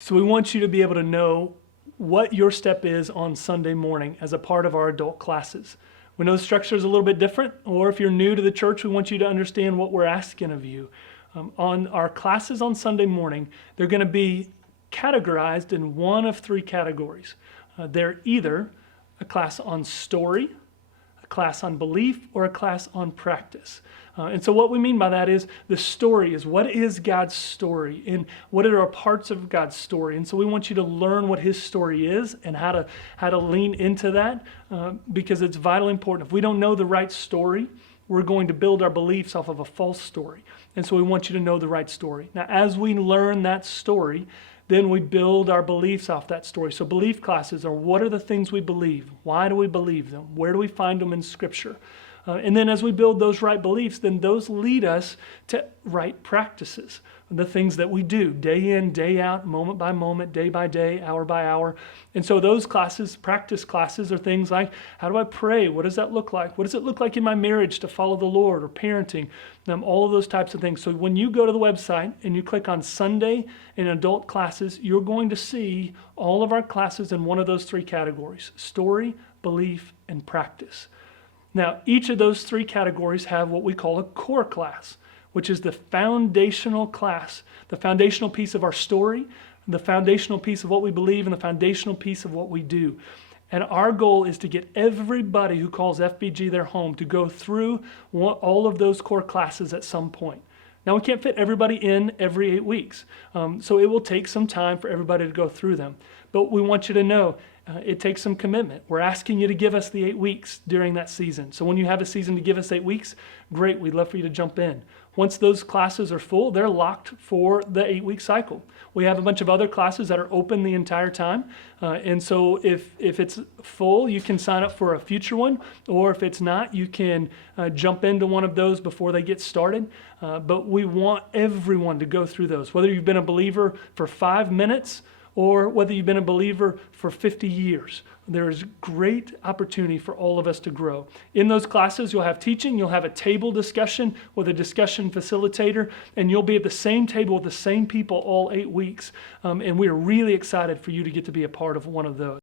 So we want you to be able to know what your step is on Sunday morning as a part of our adult classes. We know the structure is a little bit different, or if you're new to the church, we want you to understand what we're asking of you. On our classes on Sunday morning, they're going to be categorized in one of three categories. They're either a class on story, a class on belief, or a class on practice. And so what we mean by that is the story is what is God's story and what are parts of God's story. And so we want you to learn what his story is and how to lean into that because it's vitally important. If we don't know the right story, we're going to build our beliefs off of a false story. And so we want you to know the right story. Now, as we learn that story, then we build our beliefs off that story. So belief classes are what are the things we believe? Why do we believe them? Where do we find them in Scripture? And then as we build those right beliefs, then those lead us to right practices. The things that we do day in, day out, moment by moment, day by day, hour by hour. And so those classes, practice classes, are things like, how do I pray? What does that look like? What does it look like in my marriage to follow the Lord or parenting? All of those types of things. So when you go to the website and you click on Sunday and adult classes, you're going to see all of our classes in one of those three categories: story, belief, and practice. Now, each of those three categories have what we call a core class, which is the foundational class, the foundational piece of our story, the foundational piece of what we believe, and the foundational piece of what we do. And our goal is to get everybody who calls FBG their home to go through all of those core classes at some point. Now, we can't fit everybody in every 8 weeks, so it will take some time for everybody to go through them. But we want you to know it takes some commitment. We're asking you to give us the 8 weeks during that season. So when you have a season to give us 8 weeks, great, we'd love for you to jump in. Once those classes are full, they're locked for the 8-week cycle. We have a bunch of other classes that are open the entire time. And so if it's full, you can sign up for a future one, or if it's not, you can jump into one of those before they get started. But we want everyone to go through those, whether you've been a believer for 5 minutes or whether you've been a believer for 50 years. There is great opportunity for all of us to grow. In those classes, you'll have teaching, you'll have a table discussion with a discussion facilitator, and you'll be at the same table with the same people all 8 weeks. And we're really excited for you to get to be a part of one of those.